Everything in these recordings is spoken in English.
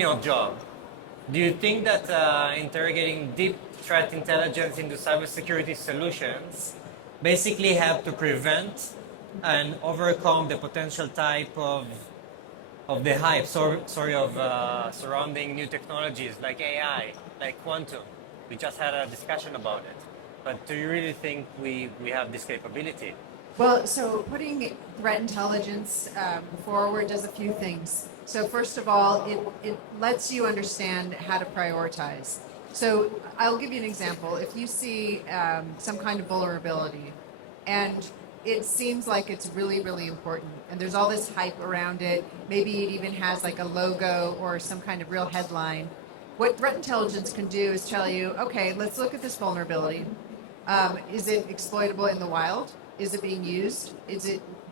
your job, do you think that interrogating deep threat intelligence into cybersecurity solutions basically help to prevent and overcome the potential type of the hype, surrounding new technologies like AI, like quantum? We just had a discussion about it. But do you really think we have this capability? Well, so putting threat intelligence forward does a few things. So first of all, it lets you understand how to prioritize. So I'll give you an example. If you see some kind of vulnerability and it seems like it's really, really important, and there's all this hype around it, maybe it even has like a logo or some kind of real headline, what threat intelligence can do is tell you, okay, let's look at this vulnerability. Is it exploitable in the wild? Is it being used?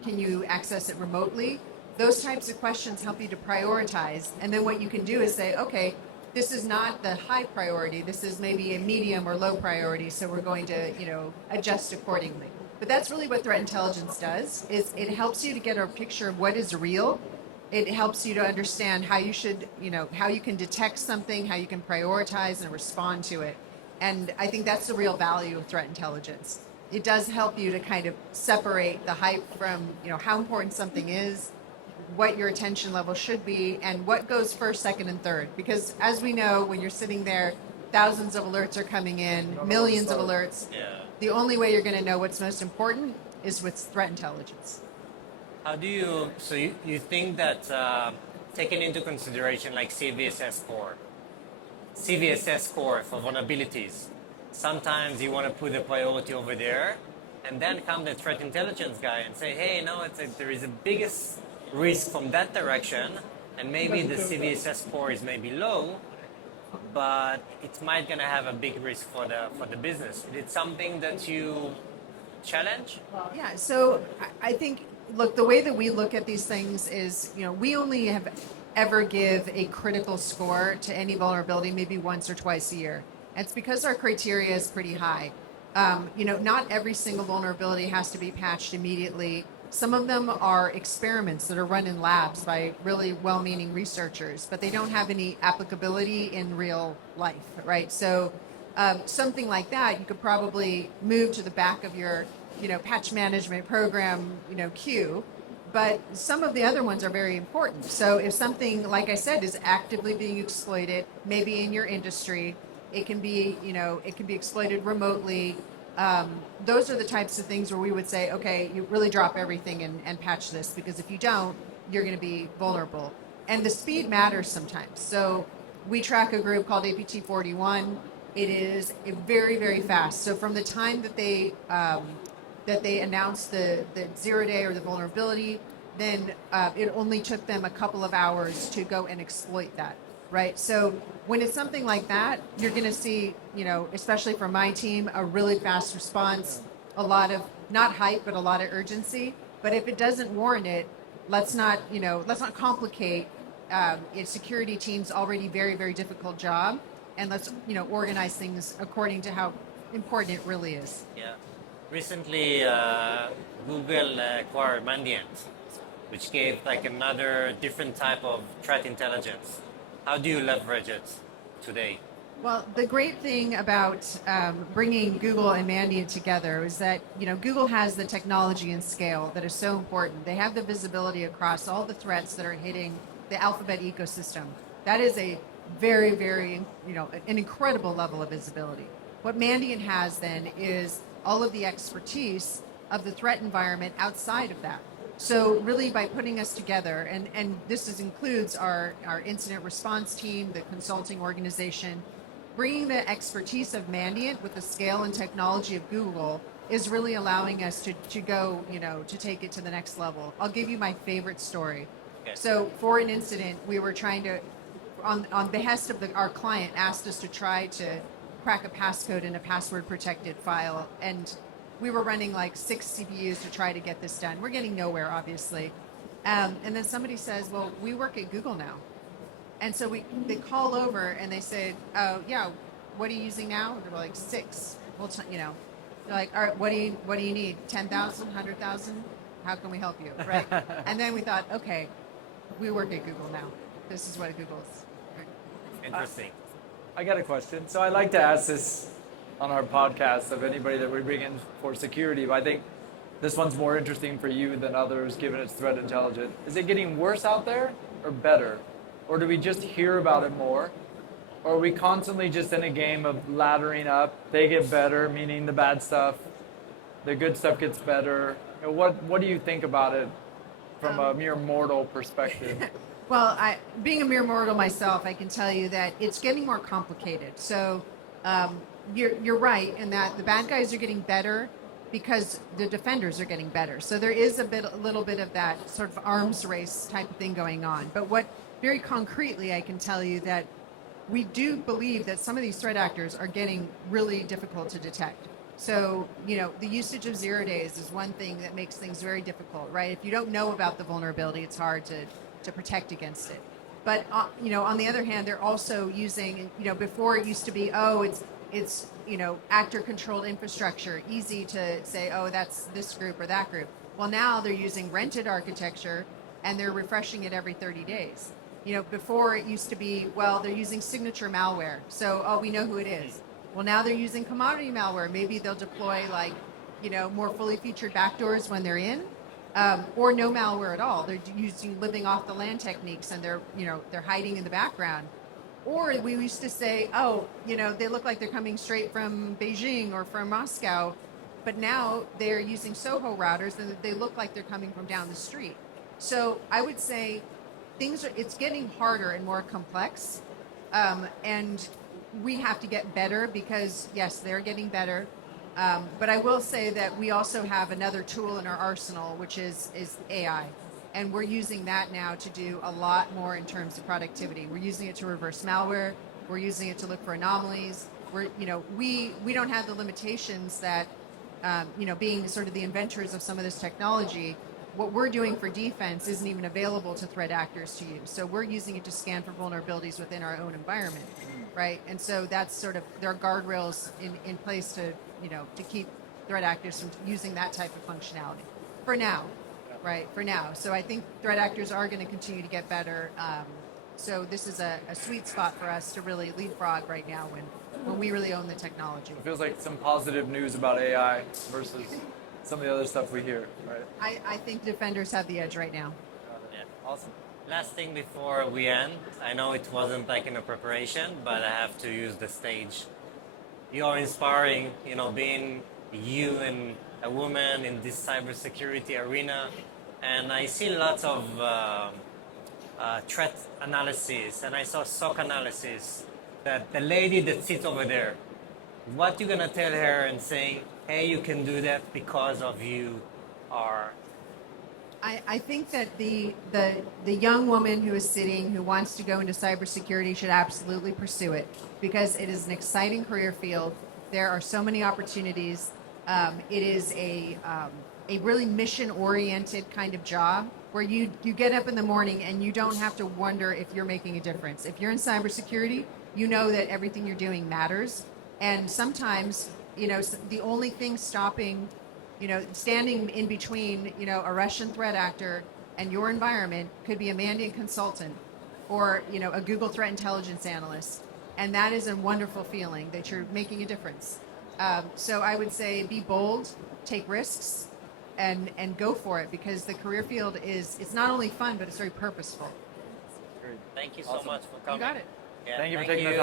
Can you access it remotely? Those types of questions help you to prioritize. And then what you can do is say, okay, this is not the high priority. This is maybe a medium or low priority. So we're going to, adjust accordingly. But that's really what threat intelligence does, is it helps you to get a picture of what is real. It helps you to understand how you should, how you can detect something, how you can prioritize and respond to it. And I think that's the real value of threat intelligence. It does help you to kind of separate the hype from, how important something is, what your attention level should be, and what goes first, second, and third. Because as we know, when you're sitting there, thousands of alerts are coming in, millions of alerts. Yeah. The only way you're going to know what's most important is with threat intelligence. How do you think that taking into consideration like CVSS score for vulnerabilities, sometimes you want to put the priority over there, and then come the threat intelligence guy and say, hey, no, there is a biggest risk from that direction, and maybe the CVSS score is maybe low, but it might gonna have a big risk for the business. Is it something that you challenge? Yeah, so I think, look, the way that we look at these things is, we only have ever give a critical score to any vulnerability maybe once or twice a year. And it's because our criteria is pretty high. Not every single vulnerability has to be patched immediately. Some of them are experiments that are run in labs by really well-meaning researchers, but they don't have any applicability in real life, right? So something like that, you could probably move to the back of your, patch management program, queue. But some of the other ones are very important. So if something, like I said, is actively being exploited, maybe in your industry, it can be, exploited remotely. Those are the types of things where we would say, okay, you really drop everything and patch this, because if you don't, you're going to be vulnerable. And the speed matters sometimes. So we track a group called APT 41. It is very, very fast. So from the time that they announced the 0 day or the vulnerability, then it only took them a couple of hours to go and exploit that, right? So when it's something like that, you're going to see, especially from my team, a really fast response, a lot of, not hype, but a lot of urgency. But if it doesn't warrant it, let's not complicate a security team's already very, very difficult job, and let's, organize things according to how important it really is. Yeah. Recently, Google acquired Mandiant, which gave like another different type of threat intelligence. How do you leverage it today? Well, the great thing about bringing Google and Mandiant together is that, Google has the technology and scale that is so important. They have the visibility across all the threats that are hitting the Alphabet ecosystem. That is a very, very, an incredible level of visibility. What Mandiant has then is all of the expertise of the threat environment outside of that. So really by putting us together, and this includes our incident response team, the consulting organization, bringing the expertise of Mandiant with the scale and technology of Google is really allowing us to go, to take it to the next level. I'll give you my favorite story. Okay. So for an incident, we were trying to, on behest of our client, asked us to try to crack a passcode in a password protected file, and we were running like 6 CPUs to try to get this done. We're getting nowhere, obviously. And then somebody says, well, we work at Google now. And so they call over and they said, oh, yeah, what are you using now? And they're like, 6. Well, they're like, all right, what do you need? 10,000, 100,000? How can we help you? Right. And then we thought, okay, we work at Google now. This is what Google's. Interesting. I got a question. So I like to ask this on our podcast of anybody that we bring in for security, but I think this one's more interesting for you than others given it's threat intelligent. Is it getting worse out there or better? Or do we just hear about it more? Or are we constantly just in a game of laddering up? They get better, meaning the bad stuff. The good stuff gets better. You know, what do you think about it from a mere mortal perspective? Well, being a mere mortal myself, I can tell you that it's getting more complicated. So you're right in that the bad guys are getting better because the defenders are getting better. So there is a little bit of that sort of arms race type of thing going on. But what very concretely, I can tell you that we do believe that some of these threat actors are getting really difficult to detect. So, the usage of 0 days is one thing that makes things very difficult, right? If you don't know about the vulnerability, it's hard to protect against it. But, on the other hand, they're also using, before it used to be, it's actor-controlled infrastructure, easy to say, oh, that's this group or that group. Well, now they're using rented architecture, and they're refreshing it every 30 days. Before it used to be, well, they're using signature malware, so, oh, we know who it is. Well, now they're using commodity malware. Maybe they'll deploy, more fully featured backdoors when they're in, or no malware at all. They're using living off the land techniques, and they're hiding in the background. Or we used to say, oh, they look like they're coming straight from Beijing or from Moscow, but now they're using Soho routers, and they look like they're coming from down the street. So I would say it's getting harder and more complex, and we have to get better because, yes, they're getting better. But I will say that we also have another tool in our arsenal, which is AI. And we're using that now to do a lot more in terms of productivity. We're using it to reverse malware. We're using it to look for anomalies. We don't have the limitations that, being sort of the inventors of some of this technology, what we're doing for defense isn't even available to threat actors to use. So we're using it to scan for vulnerabilities within our own environment, right? And so that's sort of, there are guardrails in place to keep threat actors from using that type of functionality for now, right? For now. So I think threat actors are going to continue to get better. So this is a sweet spot for us to really leapfrog right now when we really own the technology. It feels like some positive news about AI versus some of the other stuff we hear, right? I think defenders have the edge right now. Yeah, awesome. Last thing before we end, I know it wasn't in a preparation, but I have to use the stage. You're inspiring, being you and a woman in this cybersecurity arena, and I see lots of threat analysis, and I saw SOC analysis. That the lady that sits over there, what you gonna tell her and saying, hey, you can do that because of you are. I think that the young woman who is sitting, who wants to go into cybersecurity, should absolutely pursue it because it is an exciting career field. There are so many opportunities. It is a really mission-oriented kind of job where you get up in the morning and you don't have to wonder if you're making a difference. If you're in cybersecurity, you know that everything you're doing matters. And sometimes, the only thing stopping, standing in between, a Russian threat actor and your environment could be a Mandiant consultant or, a Google threat intelligence analyst. And that is a wonderful feeling that you're making a difference. So I would say be bold, take risks, and go for it because the career field it's not only fun, but it's very purposeful. Great. Thank you so Awesome. much for coming. You got it. Yeah, Thank you for taking the time.